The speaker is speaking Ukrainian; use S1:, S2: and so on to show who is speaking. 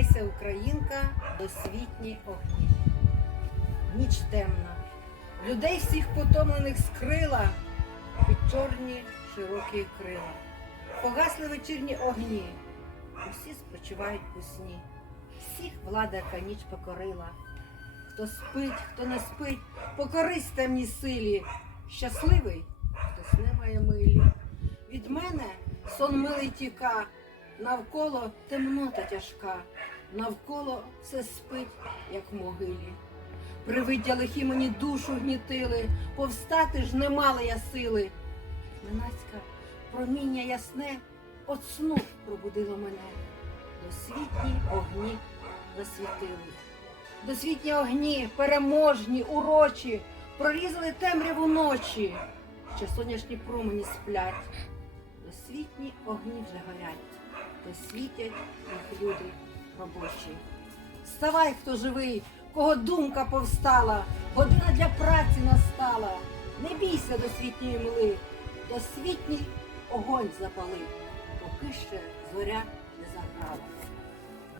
S1: Леся Українка досвітні огні. Ніч темна. Людей всіх потомлених скрила під чорні широкі крила. Погасли вечірні огні. Усі спочивають у сні. Всіх влада яка ніч покорила. Хто спить, хто не спить, покорись темній силі. Щасливий, хтось не має милі. Від мене сон милий тіка, навколо темнота тяжка, навколо все спить, як в могилі. Привиддя лихі мені душу гнітили, повстати ж не мала я сили. Ненацька проміння ясне от сну пробудило мене. Досвітні огні засвітили. Досвітні огні, переможні, урочі, прорізали темряву ночі, що сонячні промені сплять. Досвітні огні вже горять, досвітять їх люди робочі. Вставай, хто живий, кого думка повстала, година для праці настала. Не бійся досвітньої мли, досвітній огонь запали, поки ще зоря не заграла.